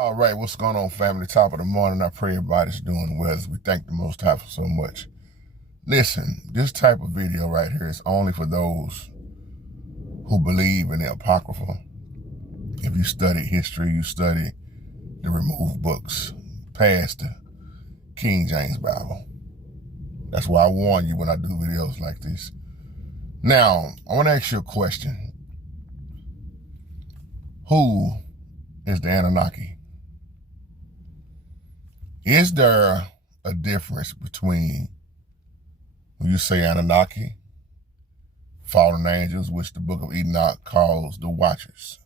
All right, what's going on, family? Top of the morning. I pray everybody's doing well. We thank the Most High for so much. Listen, this type of video right here is only for those who believe in the Apocrypha. If you study history, you study the removed books past the King James Bible. That's why I warn you when I do videos like this. Now, I want to ask you a question. Who is the Anunnaki? Is there a difference between when you say Anunnaki, fallen angels, which the book of Enoch calls the Watchers?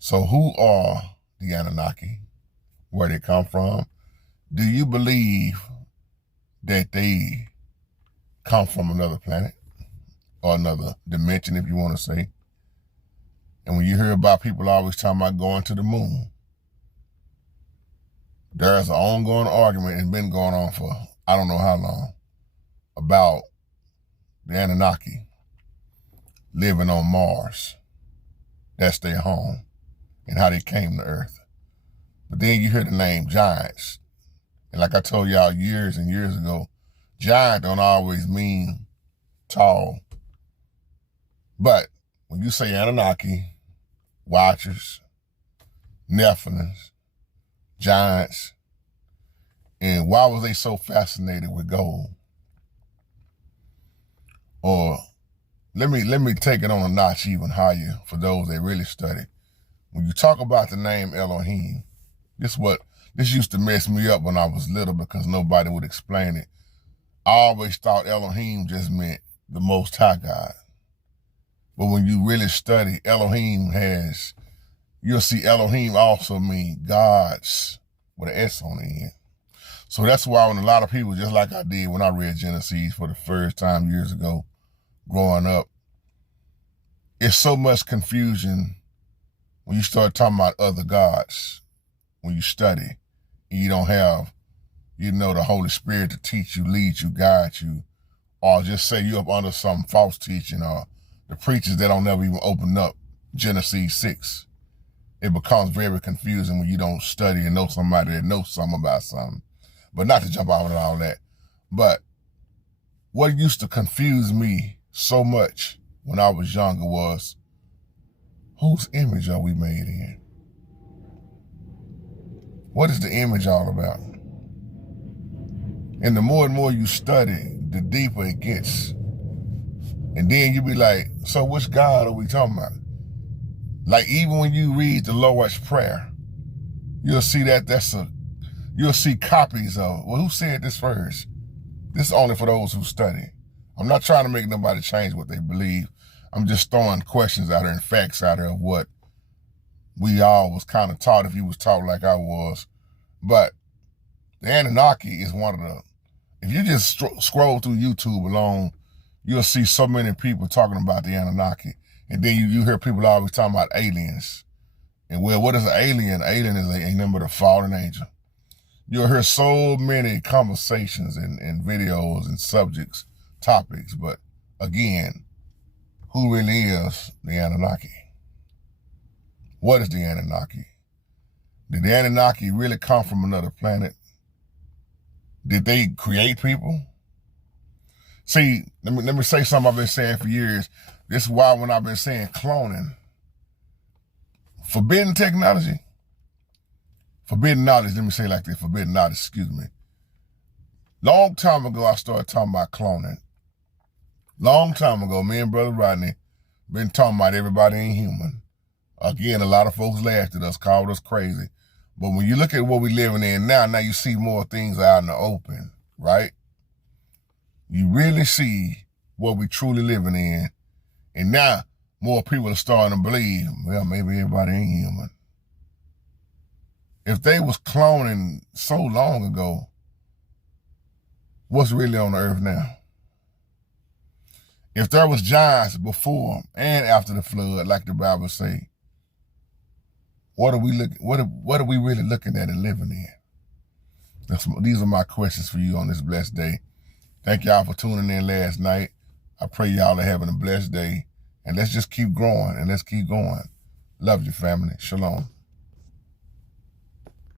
So who are the Anunnaki? Where they come from? Do you believe that they come from another planet or another dimension, if you want to say? And when you hear about people always talking about going to the moon, there's an ongoing argument and been going on for I don't know how long about the Anunnaki living on Mars. That's their home and how they came to Earth. But then you hear the name giants. And like I told y'all years and years ago, giant don't always mean tall. But when you say Anunnaki, Watchers, Nephilims, giants, and why was they so fascinated with gold? Or let me take it on a notch even higher for those that really study. When you talk about the name Elohim, this used to mess me up when I was little because nobody would explain it. I always thought Elohim just meant the Most High God. But when you really study, you'll see Elohim also mean gods with an S on the end. So that's why when a lot of people, just like I did when I read Genesis for the first time years ago, growing up, it's so much confusion when you start talking about other gods, when you study, and you don't have, the Holy Spirit to teach you, lead you, guide you, or just say you're up under some false teaching, or the preachers that don't never even open up Genesis 6. It becomes very confusing when you don't study and know somebody that knows something about something. But not to jump out with all that. But what used to confuse me so much when I was younger was, whose image are we made in? What is the image all about? And the more and more you study, the deeper it gets. And then you be like, so which God are we talking about? Like even when you read the Lord's Prayer, you'll see you'll see copies of, well, who said this first? This is only for those who study. I'm not trying to make nobody change what they believe. I'm just throwing questions out there and facts out there of what we all was kind of taught if you was taught like I was. But the Anunnaki is one of if you just scroll through YouTube alone, you'll see so many people talking about the Anunnaki. And then you hear people always talking about aliens. And well, what is an alien? An alien is a number of fallen angel. You'll hear so many conversations and videos and subjects, topics. But again, who really is the Anunnaki? What is the Anunnaki? Did the Anunnaki really come from another planet? Did they create people? See, let me say something I've been saying for years. This is why when I've been saying cloning, forbidden technology, forbidden knowledge, let me say it like this, forbidden knowledge, excuse me. Long time ago, I started talking about cloning. Long time ago, me and Brother Rodney been talking about everybody ain't human. Again, a lot of folks laughed at us, called us crazy. But when you look at what we're living in now you see more things out in the open, right? You really see what we truly living in. And now more people are starting to believe, well, maybe everybody ain't human. If they was cloning so long ago, what's really on the earth now? If there was giants before and after the flood, like the Bible say, what are we really looking at and living in? These are my questions for you on this blessed day. Thank y'all for tuning in last night. I pray y'all are having a blessed day. And let's just keep growing and let's keep going. Love you, family. Shalom.